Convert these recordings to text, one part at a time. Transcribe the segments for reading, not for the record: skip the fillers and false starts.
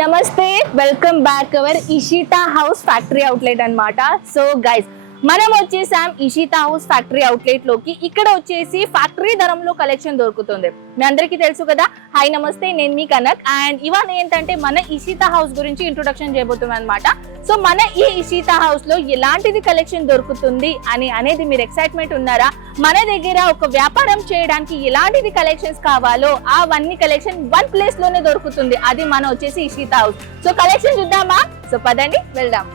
నమస్తే, welcome back our Ishita house factory outlet అన్నమాట. So guys, మనం వచ్చేసాం ఇషితా హౌస్ ఫ్యాక్టరీ అవుట్లెట్ లోకి. ఇక్కడ వచ్చేసి ఫ్యాక్టరీ ధరంలో కలెక్షన్ దొరుకుతుంది. మీ అందరికీ తెలుసు కదా. హాయ్ నమస్తే, నేను మీ కనక్. అండ్ ఇవాళ ఏంటంటే మన ఇషితా హౌస్ గురించి ఇంట్రొడక్షన్ చేయబోతున్నాం అనమాట. సో మన ఈ ఇషితా హౌస్ లో ఎలాంటిది కలెక్షన్ దొరుకుతుంది అనేది మీరు ఎక్సైట్మెంట్ ఉన్నారా? మన దగ్గర ఒక వ్యాపారం చేయడానికి ఎలాంటిది కలెక్షన్స్ కావాలో అవన్నీ కలెక్షన్ వన్ ప్లేస్ లోనే దొరుకుతుంది. అది మన వచ్చేసి ఇషితా హౌస్. సో కలెక్షన్ చూద్దామా? సో పదండి వెళ్దాం.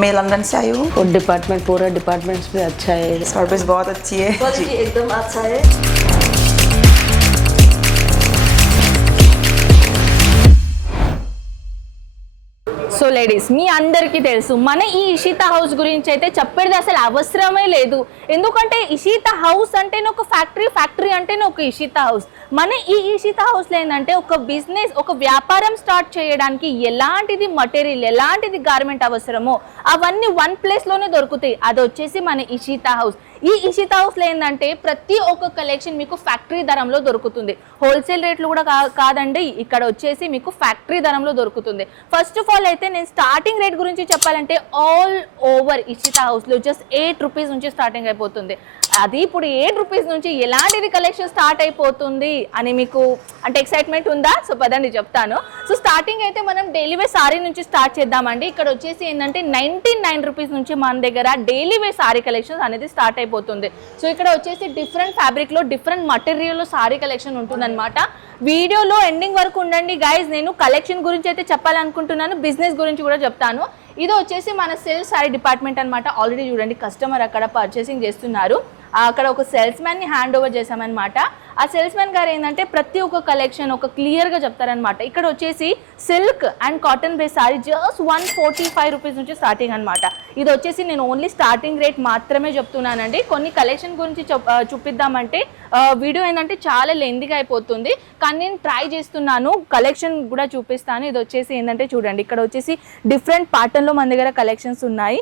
मैं लंदन से आई हूँ और डिपार्टमेंट पूरा डिपार्टमेंट्स भी अच्छा है, सर्विस बहुत अच्छी है, क्वालिटी एकदम अच्छा है। సో లేడీస్, మీ అందరికీ తెలుసు మన ఈ ఇషితా హౌస్ గురించి అయితే చెప్పేది అసలు అవసరమే లేదు. ఎందుకంటే ఇషితా హౌస్ అంటేనే ఒక ఫ్యాక్టరీ అంటేనే ఒక ఇషితా హౌస్. మన ఈ ఇషితా హౌస్లో ఏంటంటే ఒక బిజినెస్, ఒక వ్యాపారం స్టార్ట్ చేయడానికి ఎలాంటిది మటీరియల్, ఎలాంటిది గార్మెంట్ అవసరమో అవన్నీ వన్ ప్లేస్లోనే దొరుకుతాయి. అది వచ్చేసి మన ఇషితా హౌస్. ఈ ఇషితా హౌస్లో ఏంటంటే ప్రతి ఒక్క కలెక్షన్ మీకు ఫ్యాక్టరీ ధరంలో దొరుకుతుంది. హోల్సేల్ రేట్లు కూడా కాదండి, ఇక్కడ వచ్చేసి మీకు ఫ్యాక్టరీ ధరంలో దొరుకుతుంది. ఫస్ట్ ఆఫ్ ఆల్ అయితే నేను స్టార్టింగ్ రేట్ గురించి చెప్పాలంటే ఆల్ ఓవర్ ఇషితా హౌస్లో జస్ట్ 8 రూపీస్ నుంచి స్టార్టింగ్ అయిపోతుంది. అది ఇప్పుడు 8 రూపీస్ నుంచి ఎలాంటిది కలెక్షన్ స్టార్ట్ అయిపోతుంది అని మీకు అంటే ఎక్సైట్మెంట్ ఉందా? సో పదండి చెప్తాను. సో స్టార్టింగ్ అయితే మనం డైలీ వేర్ సారీ నుంచి స్టార్ట్ చేద్దామండి. ఇక్కడ వచ్చేసి ఏంటంటే 99 రూపీస్ నుంచి మన దగ్గర డైలీ వేర్ సారీ కలెక్షన్స్ అనేది స్టార్ట్ అయిపోతుంది. సో ఇక్కడ వచ్చేసి డిఫరెంట్ ఫ్యాబ్రిక్ లో, డిఫరెంట్ మటీరియల్ లో సారీ కలెక్షన్ ఉంటుందన్నమాట. వీడియోలో ఎండింగ్ వరకు ఉండండి గైస్. నేను కలెక్షన్ గురించి అయితే చెప్పాలనుకుంటున్నాను, బిజినెస్ గురించి కూడా చెప్తాను. ఇది వచ్చేసి మన సేల్స్ సారీ డిపార్ట్మెంట్ అనమాట. ఆల్రెడీ చూడండి కస్టమర్ అక్కడ పర్చేసింగ్ చేస్తున్నారు. అక్కడ ఒక సేల్స్ మ్యాన్ ని హ్యాండ్ ఓవర్ చేశామన్నమాట. ఆ సేల్స్ మ్యాన్ గారు ఏంటంటే ప్రతి ఒక్క కలెక్షన్ ఒక క్లియర్ గా చెప్తారనమాట. ఇక్కడ వచ్చేసి silk and cotton base sorry just 145 rupees నుంచి స్టార్టింగ్ అనమాట. ఇది వచ్చేసి నేను ఓన్లీ స్టార్టింగ్ రేట్ మాత్రమే చెప్తున్నానండి. కొన్ని కలెక్షన్ గురించి చూపిద్దామంటే వీడియో ఏంటంటే చాలా లెందీగా అయిపోతుంది, కానీ నేను ట్రై చేస్తున్నాను, కలెక్షన్ కూడా చూపిస్తాను. ఇది వచ్చేసి ఏంటంటే చూడండి, ఇక్కడ వచ్చేసి డిఫరెంట్ ప్యాటర్న్ లో మన దగ్గర కలెక్షన్స్ ఉన్నాయి.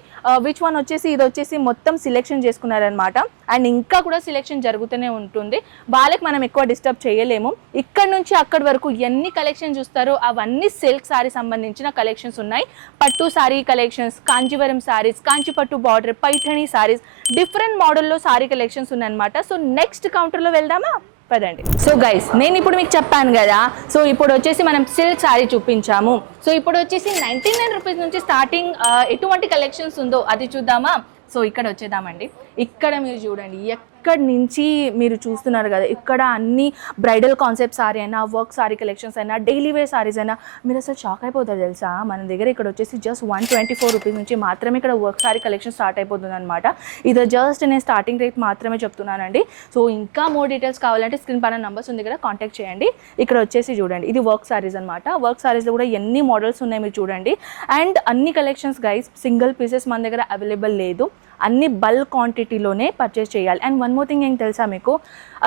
విచ్ వన్ వచ్చేసి ఇది వచ్చేసి మొత్తం సెలెక్షన్ చేసుకున్నారనమాట. అండ్ ఇంకా కూడా సెలెక్షన్ జరుగుతూనే ఉంటుంది. వాళ్ళకి మనం ఎక్కువ డిస్టర్బ్ చేయలేము. ఇక్కడ నుంచి అక్కడి వరకు ఎన్ని కలెక్షన్ చూస్తారో అవన్నీ సిల్క్ సారీ సంబంధించిన కలెక్షన్స్ ఉన్నాయి. పట్టు sari collections, Kanjeevaram saris, Kanchipattu border, Paithani saris, different మోడల్లో సారీ కలెక్షన్స్ ఉన్నాయన్నమాట. సో నెక్స్ట్ కౌంటర్లో వెళ్దామా? పదండి. సో గైస్, నేను ఇప్పుడు మీకు చెప్పాను కదా. సో ఇప్పుడు వచ్చేసి మనం సిల్క్ సారీ చూపించాము. సో ఇప్పుడు వచ్చేసి 99 రూపీస్ నుంచి స్టార్టింగ్ ఎటువంటి కలెక్షన్స్ ఉందో అది చూద్దామా? సో ఇక్కడ వచ్చేద్దామండి. ఇక్కడ మీరు చూడండి, ఎక్కడి నుంచి మీరు చూస్తున్నారు కదా, ఇక్కడ అన్ని బ్రైడల్ కాన్సెప్ట్ సారీ అయినా, వర్క్ సారీ కలెక్షన్స్ అయినా, డైలీ వేర్ సారీస్ అయినా మీరు అసలు షాక్ అయిపోతారు తెలుసా. మన దగ్గర ఇక్కడ వచ్చేసి జస్ట్ 124 రూపీస్ నుంచి మాత్రమే ఇక్కడ వర్క్ సారీ కలెక్షన్ స్టార్ట్ అయిపోతుంది అనమాట. ఇది జస్ట్ నేను స్టార్టింగ్ రేట్ మాత్రమే చెప్తున్నానండి. సో ఇంకా మోర్ డీటెయిల్స్ కావాలంటే స్క్రీన్ పైన నంబర్స్ ఉంది కదా, కాంటాక్ట్ చేయండి. ఇక్కడ వచ్చేసి చూడండి, ఇది వర్క్ సారీస్ అనమాట. వర్క్ సారీస్లో కూడా ఎన్ని మోడల్స్ ఉన్నాయి మీరు చూడండి. అండ్ అన్ని కలెక్షన్స్ గైస్ సింగిల్ పీసెస్ మన దగ్గర అవైలబుల్ లేదు, అన్ని బల్క్ క్వాంటిటీలోనే పర్చేస్ చేయాలి. అండ్ వన్ మోర్ థింగ్ ఏం తెలుసా మీకు,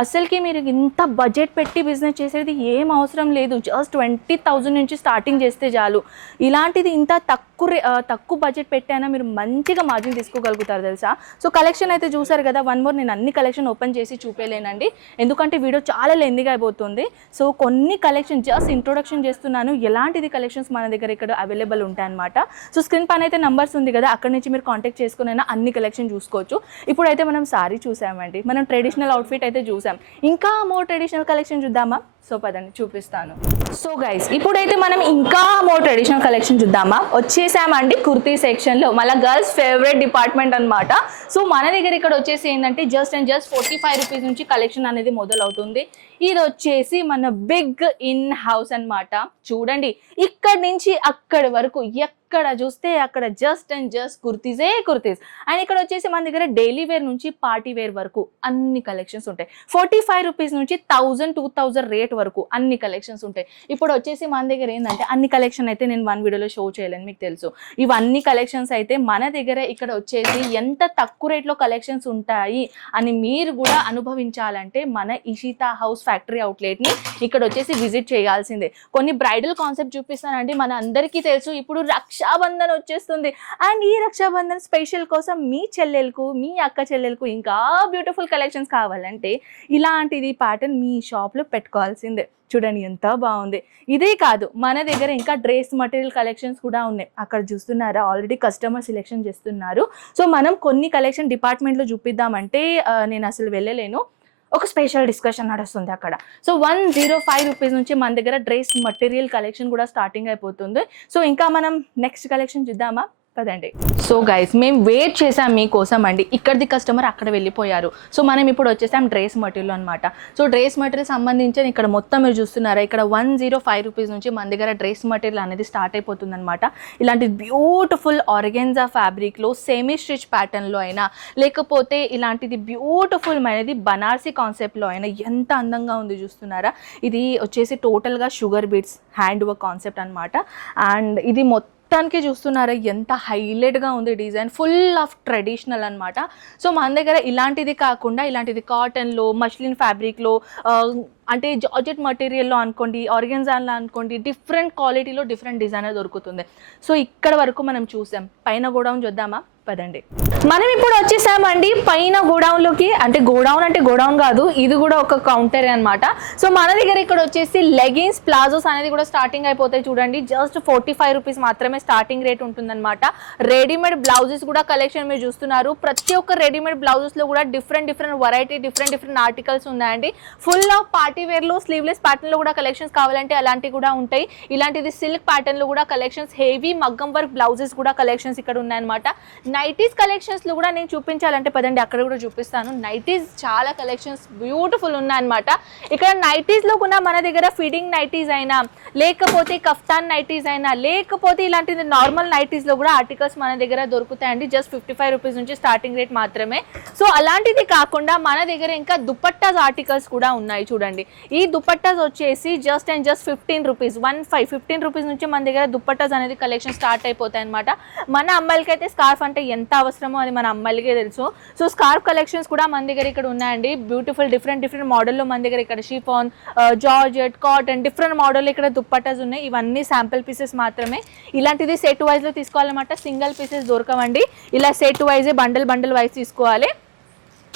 అసలుకి మీరు ఇంత బడ్జెట్ పెట్టి బిజినెస్ చేసేది ఏం అవసరం లేదు. జస్ట్ 20,000 నుంచి స్టార్టింగ్ చేస్తే చాలు. ఇలాంటిది ఇంత తక్కువ బడ్జెట్ పెట్టైనా మీరు మంచిగా మార్జిన్ తీసుకోగలుగుతారు తెలుసా. సో కలెక్షన్ అయితే చూసారు కదా. వన్ మోర్, నేను అన్ని కలెక్షన్ ఓపెన్ చేసి చూపేలేనండి, ఎందుకంటే వీడియో చాలా లెందీగా అయిపోతుంది. సో కొన్ని కలెక్షన్ జస్ట్ ఇంట్రొడక్షన్ చేస్తున్నాను, ఎలాంటిది కలెక్షన్స్ మన దగ్గర ఇక్కడ అవైలబుల్ ఉంటాయి అనమాట. సో స్క్రీన్ పైన అయితే నంబర్స్ ఉంది కదా, అక్కడ నుంచి మీరు కాంటాక్ట్ చేసుకునైనా అన్ని కలెక్షన్ చూసుకోవచ్చు. ఇప్పుడైతే మనం సారీ చూసామండి, మనం ట్రెడిషనల్ అవుట్ఫిట్ అయితే చూసాం. ఇంకా మోర్ ట్రెడిషనల్ కలెక్షన్ చూద్దామా? సో పదండి చూపిస్తాను. సో గైస్, ఇప్పుడైతే మనం ఇంకా మోర్ ట్రెడిషనల్ కలెక్షన్ చూద్దామా? వచ్చేసామండి కుర్తీ సెక్షన్లో, మళ్ళీ గర్ల్స్ ఫేవరెట్ డిపార్ట్మెంట్ అనమాట. సో మన దగ్గర ఇక్కడ వచ్చేసి ఏంటంటే జస్ట్ 45 రూపీస్ నుంచి కలెక్షన్ అనేది మొదలవుతుంది. ఇది వచ్చేసి మన బిగ్ ఇన్ హౌస్ అనమాట. చూడండి, ఇక్కడి నుంచి అక్కడి వరకు ఎక్కడ చూస్తే అక్కడ జస్ట్ కుర్తీస్. అండ్ ఇక్కడ వచ్చేసి మన దగ్గర డైలీ వేర్ నుంచి పార్టీ వేర్ వరకు అన్ని కలెక్షన్స్ ఉంటాయి. 45 రూపీస్ నుంచి 1000, 2000 రేట్ వరకు అన్ని కలెక్షన్స్ ఉంటాయి. ఇప్పుడు వచ్చేసి మన దగ్గర ఏంటంటే అన్ని కలెక్షన్ అయితే నేను వన్ వీడియోలో షో చేయలేను, మీకు తెలుసు. ఇవన్నీ కలెక్షన్స్ అయితే మన దగ్గర ఇక్కడ వచ్చేసి ఎంత తక్కువ రేట్లో కలెక్షన్స్ ఉంటాయి అని మీరు కూడా అనుభవించాలంటే మన ఇషితా హౌస్ ఫ్యాక్టరీ అవుట్లెట్ని ఇక్కడ వచ్చేసి విజిట్ చేయాల్సిందే. కొన్ని బ్రైడల్ కాన్సెప్ట్ చూపిస్తానండి. మన అందరికీ తెలుసు ఇప్పుడు రక్షాబంధన్ వచ్చేస్తుంది అండ్ ఈ రక్షాబంధన్ స్పెషల్ కోసం మీ చెల్లెలకు మీ అక్క చెల్లెలకు ఇంకా బ్యూటిఫుల్ కలెక్షన్స్ కావాలంటే ఇలాంటిది ప్యాటర్న్ మీ షాప్లో పెట్టుకోవాల్సిందే. చూడండి ఎంత బాగుంది. ఇదే కాదు మన దగ్గర ఇంకా డ్రెస్ మటీరియల్ కలెక్షన్స్ కూడా ఉన్నాయి. అక్కడ చూస్తున్నారా ఆల్రెడీ కస్టమర్ సెలెక్షన్ చేస్తున్నారు. సో మనం కొన్ని కలెక్షన్ డిపార్ట్మెంట్లో చూపిద్దామంటే నేను అసలు వెళ్ళలేను. ఒక స్పెషల్ డిస్కషన్ నడుస్తుంది అక్కడ. సో 105 రూపీస్ నుంచి మన దగ్గర డ్రెస్ మటీరియల్ కలెక్షన్ కూడా స్టార్టింగ్ అయిపోతుంది. సో ఇంకా మనం నెక్స్ట్ కలెక్షన్ చూద్దామా పదండి. సో గైస్ మేము వెయిట్ చేసాం మీకోసం అండి. ఇక్కడిది కస్టమర్ అక్కడ వెళ్ళిపోయారు. సో మనం ఇప్పుడు వచ్చేసాం డ్రెస్ మెటీరియల్ అనమాట. సో డ్రెస్ మెటీరియల్ సంబంధించి ఇక్కడ మొత్తం మీరు చూస్తున్నారా ఇక్కడ 105 రూపీస్ నుంచి మన దగ్గర డ్రెస్ మెటీరియల్ అనేది స్టార్ట్ అయిపోతుంది అనమాట. ఇలాంటి బ్యూటిఫుల్ ఆర్గెన్జా ఫ్యాబ్రిక్లో సెమీ స్టిచ్ ప్యాటర్న్లో అయినా లేకపోతే ఇలాంటిది బ్యూటిఫుల్ అనేది బనారసీ కాన్సెప్ట్లో అయినా ఎంత అందంగా ఉంది చూస్తున్నారా. ఇది వచ్చేసి టోటల్గా sugar beads hand work concept అనమాట. అండ్ ఇది మొత్తానికి చూస్తున్నారా ఎంత హైలైట్గా ఉంది డిజైన్, ఫుల్ ఆఫ్ ట్రెడిషనల్ అనమాట. సో మన దగ్గర ఇలాంటిది కాకుండా ఇలాంటిది కాటన్లో మష్లిన్ ఫ్యాబ్రిక్లో అంటే జార్జెట్ మటీరియల్లో అనుకోండి ఆర్గెన్జాలో అనుకోండి డిఫరెంట్ క్వాలిటీలో డిఫరెంట్ డిజైనర్ దొరుకుతుంది. సో ఇక్కడ వరకు మనం చూసాం. పైన గోడౌన్ చూద్దామా పదండి. మనం ఇప్పుడు వచ్చేసామండి పైన గోడౌన్లోకి. అంటే గోడౌన్ కాదు, ఇది కూడా ఒక కౌంటర్ అనమాట. సో మన దగ్గర ఇక్కడ వచ్చేసి లెగిన్స్ ప్లాజోస్ అనేది కూడా స్టార్టింగ్ అయిపోతాయి. చూడండి జస్ట్ 45 రూపీస్ మాత్రమే స్టార్టింగ్ రేట్ ఉంటుందన్నమాట. రెడీమేడ్ బ్లౌజెస్ కూడా కలెక్షన్ మీరు చూస్తున్నారు. ప్రతి ఒక్క రెడీమేడ్ బ్లౌజెస్లో కూడా డిఫరెంట్ వెరైటీ డిఫరెంట్ ఆర్టికల్స్ ఉన్నాయండి. ఫుల్ ఆఫ్ పార్టీ వేర్లో స్లీవ్లెస్ ప్యాటర్న్లో కూడా కలెక్షన్స్ కావాలంటే అలాంటివి కూడా ఉంటాయి. ఇలాంటిది సిల్క్ ప్యాటర్న్లో కూడా కలెక్షన్స్, హెవీ మగ్గం వర్క్ బ్లౌజెస్ కూడా కలెక్షన్స్ ఇక్కడ ఉన్నాయన్నమాట. నైటీస్ కలెక్షన్స్లో కూడా నేను చూపించాలంటే పదండి అక్కడ కూడా చూపిస్తాను. నైటీస్ చాలా కలెక్షన్స్ బ్యూటిఫుల్ ఉన్నాయన్నమాట. ఇక్కడ నైటీస్లో కూడా మన దగ్గర ఫిడింగ్ నైటీస్ అయినా లేకపోతే కఫ్తాన్ నైటీస్ అయినా లేకపోతే ఇలాంటిది నార్మల్ నైటీస్లో కూడా ఆర్టికల్స్ మన దగ్గర దొరుకుతాయండి. జస్ట్ 55 రూపీస్ నుంచి స్టార్టింగ్ రేట్ మాత్రమే. సో అలాంటిది కాకుండా మన దగ్గర ఇంకా దుపట్టాస్ ఆర్టికల్స్ కూడా ఉన్నాయి. చూడండి ఈ దుపట్టాస్ వచ్చేసి జస్ట్ 15 రూపీస్ 15 రూపీస్ నుంచి మన దగ్గర దుపట్టాస్ అనేది కలెక్షన్ స్టార్ట్ అయిపోతాయి అనమాట. మన అమ్మాయిలకి అయితే స్కార్ఫ్ అంటే ఎంత అవసరమో అది మన అమ్మాయిలకే తెలుసు. సో స్కార్ఫ్ కలెక్షన్స్ కూడా మన దగ్గర ఇక్కడ ఉన్నాయండి. బ్యూటిఫుల్ డిఫరెంట్ మోడల్లో మన దగ్గర ఇక్కడ chiffon, georgette, cotton different model ఇక్కడ దుప్పట్టాస్ ఉన్నాయి. ఇవన్నీ శాంపుల్ పీసెస్ మాత్రమే. ఇలాంటిది సెట్ వైజ్లో తీసుకోవాలన్నమాట. సింగిల్ పీసెస్ దొరకవండి. ఇలా సెట్ వైజే బండల్ వైజ్ తీసుకోవాలి.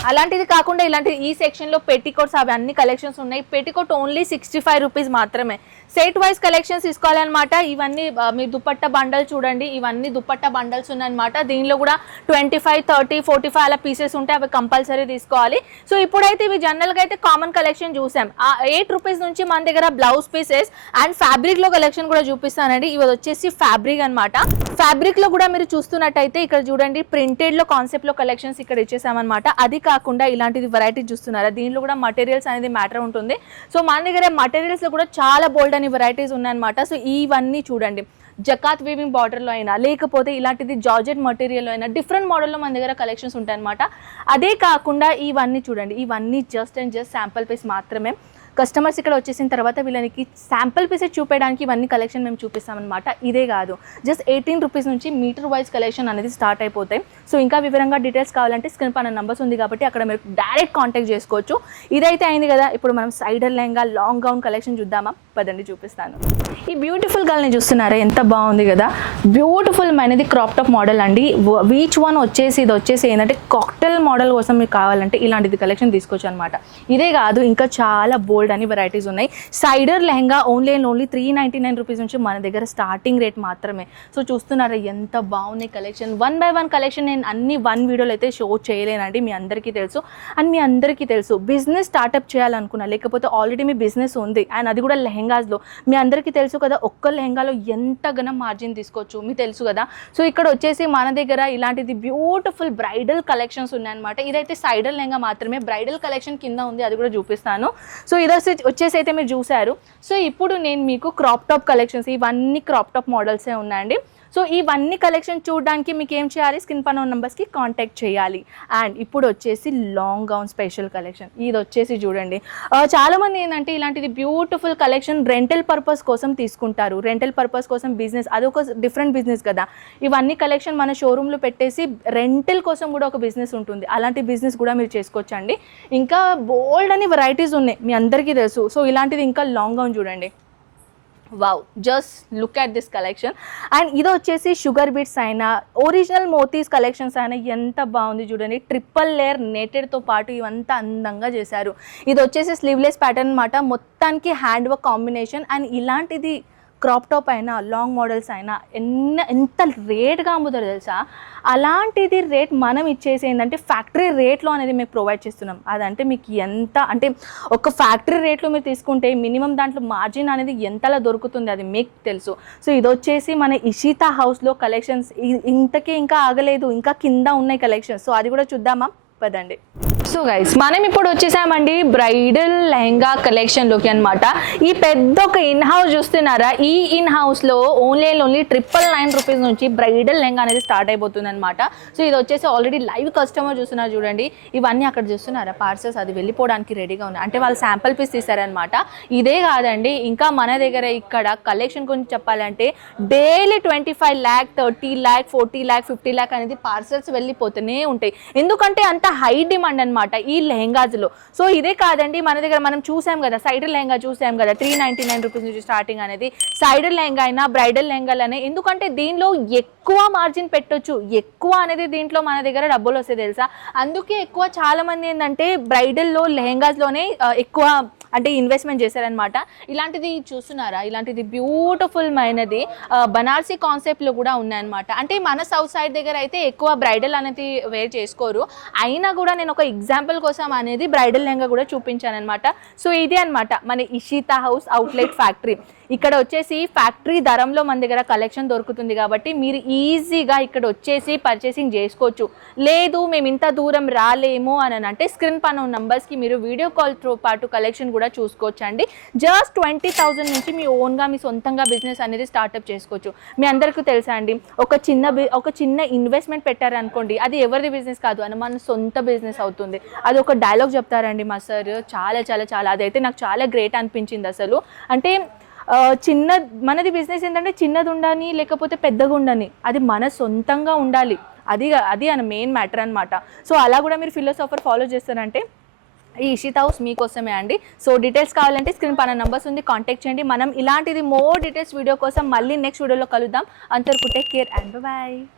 అలాంటిది కాకుండా ఇలాంటి ఈ సెక్షన్లో పెట్టికోట్స్ అవి అన్ని కలెక్షన్స్ ఉన్నాయి. పెట్టికోట్ ఓన్లీ 65 రూపీస్ మాత్రమే. సెట్ వైజ్ కలెక్షన్స్ తీసుకోవాలన్నమాట. ఇవన్నీ మీ దుపట్టా బండల్ చూడండి, ఇవన్నీ దుపట్టా బండల్స్ ఉన్నాయన్నమాట. దీనిలో కూడా 25, 30, 45 అలా పీసెస్ ఉంటాయి. అవి కంపల్సరీ తీసుకోవాలి. సో ఇప్పుడైతే ఇవి జనరల్గా అయితే కామన్ కలెక్షన్ చూసాం. 8 రూపీస్ నుంచి మన దగ్గర బ్లౌజ్ పీసెస్ అండ్ ఫ్యాబ్రిక్లో కలెక్షన్ కూడా చూపిస్తానండి. ఇవి వచ్చేసి ఫ్యాబ్రిక్ అనమాట. ఫ్యాబ్రిక్లో కూడా మీరు చూస్తున్నట్టయితే ఇక్కడ చూడండి ప్రింటెడ్లో కాన్సెప్ట్లో కలెక్షన్స్ ఇక్కడ ఇచ్చేసామన్నమాట. అది కాకుండా ఇలాంటిది వెరైటీ చూస్తున్నారా, దీనిలో కూడా మటీరియల్స్ అనేది మ్యాటర్ ఉంటుంది. సో మన దగ్గర మటీరియల్స్లో కూడా చాలా బోల్డ్ అని వెరైటీస్ ఉన్నాయన్నమాట. సో ఇవన్నీ చూడండి జకాత్ వీవింగ్ బార్డర్లో అయినా లేకపోతే ఇలాంటిది జార్జెట్ మటీరియల్లో అయినా డిఫరెంట్ మోడల్లో మన దగ్గర కలెక్షన్స్ ఉంటాయన్నమాట. అదే కాకుండా ఇవన్నీ చూడండి, ఇవన్నీ జస్ట్ శాంపుల్ పీస్ మాత్రమే. కస్టమర్స్ ఇక్కడ వచ్చేసిన తర్వాత వీళ్ళకి శాంపుల్ పీసెస్ చూపించడానికి ఇవన్నీ కలెక్షన్ మేము చూపిస్తామన్నమాట. ఇదే కాదు జస్ట్ 18 రూపీస్ నుంచి మీటర్ వైజ్ కలెక్షన్ అనేది స్టార్ట్ అయిపోతాయి. సో ఇంకా వివరంగా డీటెయిల్స్ కావాలంటే స్క్రీన్ పైన నంబర్స్ ఉంది కాబట్టి అక్కడ మీరు డైరెక్ట్ కాంటాక్ట్ చేసుకోవచ్చు. ఇదైతే అయింది కదా, ఇప్పుడు మనం cider lehenga long gown collection చూద్దామా పదండి చూపిస్తాను. ఈ బ్యూటిఫుల్ గర్ల్ని చూస్తున్నారా ఎంత బాగుంది కదా. బ్యూటిఫుల్ అనేది క్రాప్ టాప్ మోడల్ అండి. వీచ్ వన్ వచ్చేసి ఇది వచ్చేసి ఏంటంటే కాక్టైల్ మోడల్ కోసం మీకు కావాలంటే ఇలాంటిది కలెక్షన్ తీసుకోవచ్చు అనమాట. ఇదే కాదు ఇంకా చాలా బోల్డ్ అని వెరైటీస్ ఉన్నాయి. సైడర్ లెహంగా ఓన్లీ 399 రూపీస్ నుంచి మన దగ్గర స్టార్టింగ్ రేట్ మాత్రమే. సో చూస్తున్నారా ఎంత బాగున్నాయి కలెక్షన్. 1 by 1 కలెక్షన్ నేను అన్ని 1 వీడియోలో అయితే షో చేయలేనండి, మీ అందరికీ తెలుసు. అండ్ మీ అందరికీ తెలుసు బిజినెస్ స్టార్ట్అప్ చేయాలనుకున్నా లేకపోతే ఆల్రెడీ మీ బిజినెస్ ఉంది అండ్ అది కూడా లెహంగాస్లో మీ అందరికీ తెలుసు కదా ఒక్క లెహంగాలో ఎంత గనం మార్జిన్ తీసుకోవచ్చు మీకు తెలుసు కదా. సో ఇక్కడ వచ్చేసి మన దగ్గర ఇలాంటిది బ్యూటిఫుల్ బ్రైడల్ కలెక్షన్స్ ఉన్నాయన్నమాట. ఇదైతే సైడర్ లెహంగా మాత్రమే, బ్రైడల్ కలెక్షన్ కింద ఉంది అది కూడా చూపిస్తాను. సో ఇది వచ్చేసి అయితే మీరు చూసారు. సో ఇప్పుడు నేను మీకు క్రాప్ టాప్ కలెక్షన్స్ ఇవన్నీ క్రాప్ టాప్ మోడల్సే ఉన్నాయండి. సో ఇవన్నీ కలెక్షన్ చూడడానికి మీకు ఏం చేయాలి, స్క్రీన్ పైన ఉన్న నెంబర్స్కి కాంటాక్ట్ చేయాలి. అండ్ ఇప్పుడు వచ్చేసి లాంగ్ గౌన్ స్పెషల్ కలెక్షన్. ఇది వచ్చేసి చూడండి, చాలామంది ఏంటంటే ఇలాంటిది బ్యూటిఫుల్ కలెక్షన్ రెంటల్ పర్పస్ కోసం తీసుకుంటారు. రెంటల్ పర్పస్ కోసం బిజినెస్, అదొక డిఫరెంట్ బిజినెస్ కదా. ఇవన్నీ కలెక్షన్ మన షోరూంలో పెట్టేసి రెంటల్ కోసం కూడా ఒక బిజినెస్ ఉంటుంది. అలాంటి బిజినెస్ కూడా మీరు చేసుకోవచ్చండి. ఇంకా బోల్డ్ అని వెరైటీస్ ఉన్నాయి, మీ అందరికీ తెలుసు. సో ఇలాంటిది ఇంకా లాంగ్ గౌన్ చూడండి, wow, just look at this collection. And ఇది వచ్చేసి షుగర్ బీట్స్ అయినా ఒరిజినల్ మోతీస్ కలెక్షన్స్ అయినా ఎంత బాగుంది చూడండి. ట్రిపుల్ లేయర్ నెటెడ్తో పాటు ఇవంతా అందంగా చేశారు. ఇది వచ్చేసి స్లీవ్లెస్ ప్యాటర్న్ అనమాట, మొత్తానికి హ్యాండ్ వర్క్ కాంబినేషన్. అండ్ ఇలాంటిది క్రాప్ టాప్ అయినా లాంగ్ మోడల్స్ అయినా ఎంత రేట్గా అమ్ముతారు తెలుసా. అలాంటిది రేట్ మనం ఇచ్చేసి ఏంటంటే ఫ్యాక్టరీ రేట్లో అనేది మీకు ప్రొవైడ్ చేస్తున్నాం. అదంటే మీకు ఎంత అంటే ఒక ఫ్యాక్టరీ రేట్లో మీరు తీసుకుంటే మినిమం దాంట్లో మార్జిన్ అనేది ఎంతలా దొరుకుతుంది అది మీకు తెలుసు. సో ఇది వచ్చేసి మన ఇషితా హౌస్లో కలెక్షన్స్ ఇంతకీ ఇంకా ఆగలేదు, ఇంకా కింద ఉన్నాయి కలెక్షన్స్. సో అది కూడా చూద్దామా, పదండి. సో గైస్, మనం ఇప్పుడు వచ్చేసామండి బ్రైడల్ లెహంగా కలెక్షన్లోకి అనమాట. ఈ పెద్ద ఒక ఇన్ హౌస్ చూస్తున్నారా, ఈ ఇన్ హౌస్లో ఓన్లీ 999 రూపీస్ నుంచి బ్రైడల్ లెహంగా అనేది స్టార్ట్ అయిపోతుంది అనమాట. సో ఇది వచ్చేసి ఆల్రెడీ లైవ్ కస్టమర్ చూస్తున్నారు చూడండి. ఇవన్నీ అక్కడ చూస్తున్నారా పార్సల్స్, అది వెళ్ళిపోవడానికి రెడీగా ఉన్నాయి, అంటే వాళ్ళు శాంపుల్ పీస్ తీసారనమాట. ఇదే కాదండి, ఇంకా మన దగ్గర ఇక్కడ కలెక్షన్ గురించి చెప్పాలంటే daily 25 lakh, 30 lakh, 40 lakh, 50 lakh అనేది పార్సల్స్ వెళ్ళిపోతూనే ఉంటాయి. ఎందుకంటే అంత హై డిమాండ్ అనమాట ఈ లెహంగాస్లో. సో ఇదే కాదండి, మన దగ్గర మనం చూసాం కదా, సైడర్ లెహంగా చూసాం కదా, 399 రూపీస్ నుంచి స్టార్టింగ్ అనేది. సైడర్ లెహంగా అయినా బ్రైడల్ లెహంగాలనే, ఎందుకంటే దీనిలో ఎక్కువ మార్జిన్ పెట్టొచ్చు, ఎక్కువ అనేది దీంట్లో మన దగ్గర డబ్బులు వస్తాయి తెలుసా. అందుకే ఎక్కువ చాలా మంది ఏంటంటే బ్రైడల్లో లెహంగాస్లోనే ఎక్కువ అంటే ఇన్వెస్ట్మెంట్ చేశారనమాట. ఇలాంటిది చూస్తున్నారా, ఇలాంటిది బ్యూటిఫుల్ మైనది బనారసీ కాన్సెప్ట్లో కూడా ఉన్నాయన్నమాట. అంటే మన సౌత్ సైడ్ దగ్గర అయితే ఎక్కువ బ్రైడల్ అనేది వేర్ చేసుకోరు, అయినా కూడా నేను ఒక ఎగ్జాంపుల్ కోసం అనేది బ్రైడల్ లెహంగా కూడా చూపించాను అనమాట. సో ఇదే అనమాట మన ఇషితా హౌస్ అవుట్లెట్ ఫ్యాక్టరీ. ఇక్కడ వచ్చేసి ఫ్యాక్టరీ ధరంలో మన దగ్గర కలెక్షన్ దొరుకుతుంది కాబట్టి మీరు ఈజీగా ఇక్కడ వచ్చేసి పర్చేసింగ్ చేసుకోవచ్చు. లేదు మేము ఇంత దూరం రాలేము అని అంటే స్క్రీన్ పైన ఉన్న నంబర్స్కి మీరు వీడియో కాల్తో పాటు కలెక్షన్ కూడా చూసుకోవచ్చు అండి. జస్ట్ 20,000 నుంచి మీ ఓన్గా మీ సొంతంగా బిజినెస్ అనేది స్టార్ట్అప్ చేసుకోవచ్చు. మీ అందరికీ తెలుసా అండి, ఒక చిన్న ఇన్వెస్ట్మెంట్ పెట్టారనుకోండి, అది ఎవరిది బిజినెస్ కాదు అని మన సొంత బిజినెస్ అవుతుంది. అది ఒక డైలాగ్ చెప్తారండి మా సార్, చాలా చాలా చాలా అదైతే నాకు చాలా గ్రేట్ అనిపించింది అసలు. అంటే మనది బిజినెస్ ఏంటంటే చిన్నది ఉండని లేకపోతే పెద్దగా ఉండని, అది మన సొంతంగా ఉండాలి, అది అని మెయిన్ మ్యాటర్ అనమాట. సో అలా కూడా మీరు ఫిలాసఫర్ ఫాలో చేస్తారంటే ఈ ఇషితా హౌస్ మీకోసమే అండి. సో డీటెయిల్స్ కావాలంటే స్క్రీన్ పైన నంబర్స్ ఉంది, కాంటాక్ట్ చేయండి. మనం ఇలాంటిది మోర్ డీటెయిల్స్ వీడియో కోసం మళ్ళీ నెక్స్ట్ వీడియోలో కలుద్దాం. అంతవరకు టేక్ కేర్ అండ్ బాయ్.